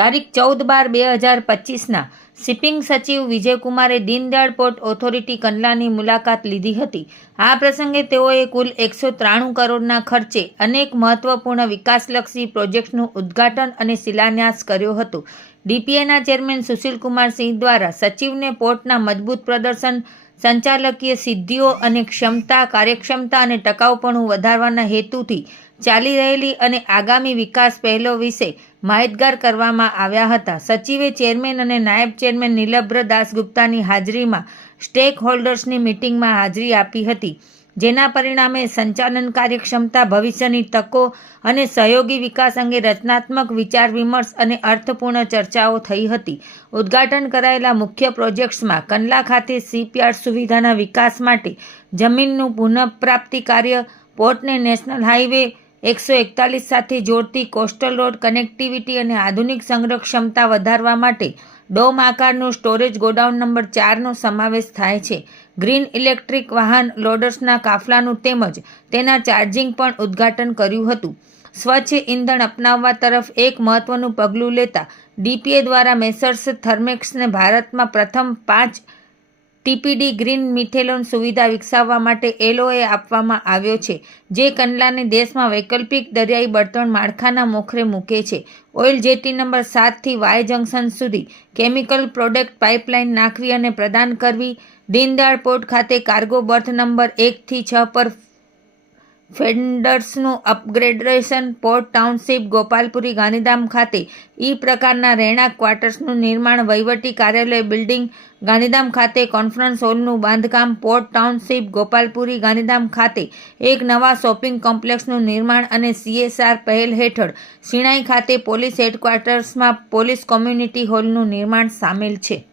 તારીખ 14/12/2025ના શિપિંગ સચિવ વિજયકુમારે Deendayal port authority કંડલાની મુલાકાત લીધી હતી. આ પ્રસંગે તેઓએ કુલ 193 કરોડના ખર્ચે અનેક મહત્વપૂર્ણ વિકાસલક્ષી પ્રોજેક્ટ્સનું ઉદ્ઘાટન અને શિલાન્યાસ કર્યો હતો. ડીપીએના ચેરમેન સુશીલકુમાર સિંહ દ્વારા સચિવને પોર્ટના મજબૂત પ્રદર્શન, સંચાલકીય સિદ્ધિઓ અને ક્ષમતા, કાર્યક્ષમતા અને ટકાઉપણું વધારવાના હેતુથી ચાલી રહેલી અને આગામી વિકાસ પહેલો વિશે માહિતગાર કરવામાં આવ્યા હતા. સચિવે ચેરમેન અને નાયબ ચેરમેન નીલભ્ર દાસગુપ્તાની હાજરીમાં સ્ટેક હોલ્ડર્સની મિટિંગમાં હાજરી આપી હતી, જેના પરિણામે સંચાલન કાર્યક્ષમતા, ભવિષ્યની તકો અને સહયોગી વિકાસ અંગે રચનાત્મક વિચાર વિમર્શ અને અર્થપૂર્ણ ચર્ચાઓ થઈ હતી. ઉદ્ઘાટન કરાયેલા મુખ્ય પ્રોજેક્ટ્સમાં કંડલા ખાતે શિપયાર્ડ સુવિધાના વિકાસ માટે જમીનનું પુનઃપ્રાપ્તિ કાર્ય, પોર્ટને નેશનલ હાઈવે 141 સાથે જોડતી કોસ્ટલ રોડ કનેક્ટિવિટી અને આધુનિક સંગ્રહ ક્ષમતા વધારવા માટે ડોમ આકારનું સ્ટોરેજ ગોડાઉન નંબર 4નો સમાવેશ થાય છે. ગ્રીન ઇલેક્ટ્રિક વાહન લોડર્સના કાફલાનું તેમજ તેના ચાર્જિંગ પણ ઉદ્ઘાટન કર્યું હતું. સ્વચ્છ ઇંધણ અપનાવવા તરફ એક મહત્વનું પગલું લેતા ડીપીએ દ્વારા મેસર્સ થર્મેક્સને ભારતમાં પ્રથમ 5 ટીપીડી ગ્રીન મિથેલોન સુવિધા વિકસાવવા માટે LOA આપવામાં આવ્યો છે, જે કંડલાને દેશમાં વૈકલ્પિક દરિયાઈ બળતણ માળખાના મોખરે મૂકે છે. ઓઇલ જેટી નંબર 7થી વાય જંકશન સુધી કેમિકલ પ્રોડક્ટ પાઇપલાઇન નાખવી અને પ્રદાન કરવી, દીનદયાળ પોર્ટ ખાતે કાર્ગો બર્થ નંબર 1થી 6 પર ફેન્ડર્સનું upgradation, port township Gopalpuri Gandhidham ખાતે પ્રકારના રહેણાંક ક્વાર્ટર્સનું નિર્માણ, વહીવટી કાર્યાલય બિલ્ડિંગ ગાંધીધામ ખાતે કોન્ફરન્સ હોલનું બાંધકામ, પોર્ટ ટાઉનશીપ ગોપાલપુરી ગાંધીધામ ખાતે એક નવા શોપિંગ કોમ્પ્લેક્સનું નિર્માણ અને CSR પહેલ હેઠળ શિણાઈ ખાતે પોલીસ હેડક્વાર્ટર્સમાં પોલીસ કોમ્યુનિટી હોલનું નિર્માણ સામેલ છે.